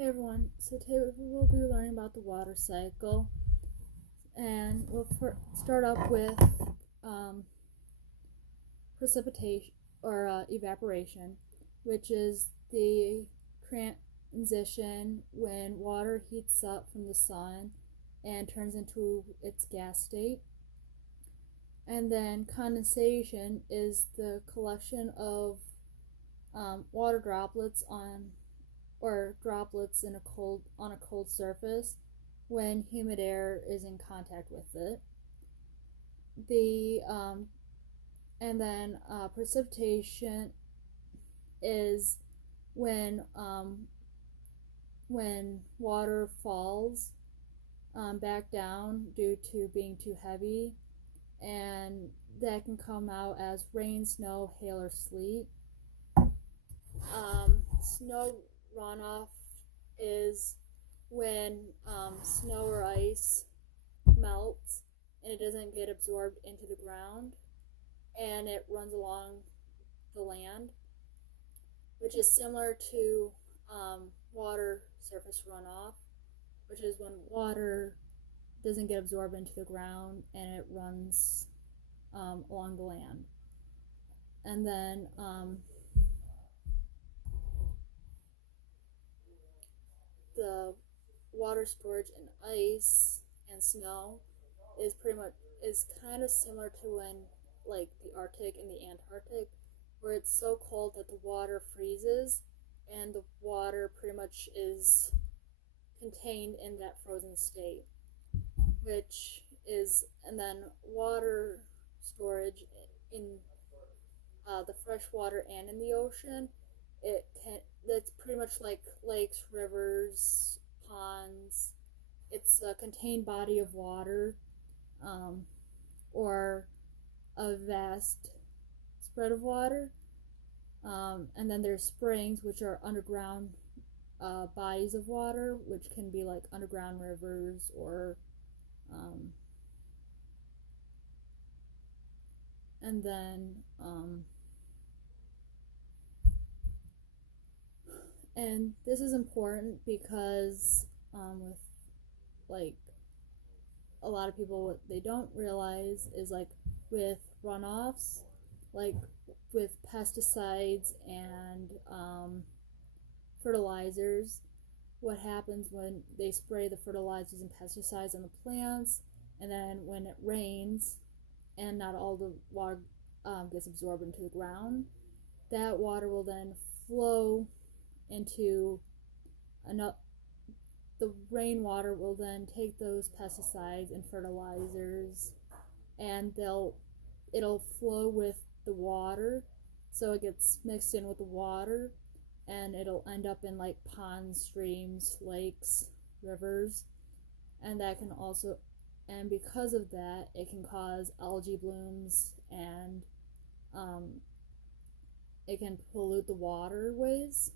Hey everyone, so today we'll be learning about the water cycle, and we'll start up with um, precipitation or evaporation, which is the transition when water heats up from the sun and turns into its gas state. And then condensation is the collection of water droplets in a cold surface when humid air is in contact with it. The and then precipitation is when water falls back down due to being too heavy, and that can come out as rain, snow, hail, or sleet. Snow runoff is when snow or ice melts and it doesn't get absorbed into the ground and it runs along the land, which is similar to water surface runoff, which is when water doesn't get absorbed into the ground and it runs along the land. And then the water storage in ice and snow is kind of similar to when like the Arctic and the Antarctic, where it's so cold that the water freezes and the water pretty much is contained in that frozen state, which is and then water storage in the fresh water and in the ocean. That's pretty much like lakes, rivers, ponds. It's a contained body of water, um, or a vast spread of water. And then there's springs, which are underground bodies of water, which can be like underground rivers or um, and then and this is important because with like a lot of people, what they don't realize is like with runoffs, like with pesticides and fertilizers, what happens when they spray the fertilizers and pesticides on the plants, and then when it rains and not all the water gets absorbed into the ground, that water will then flow into another. The rainwater will then take those pesticides and fertilizers, and it'll flow with the water, so it gets mixed in with the water, and it'll end up in like ponds, streams, lakes, rivers, and that can also and because of that, it can cause algae blooms, and it can pollute the waterways.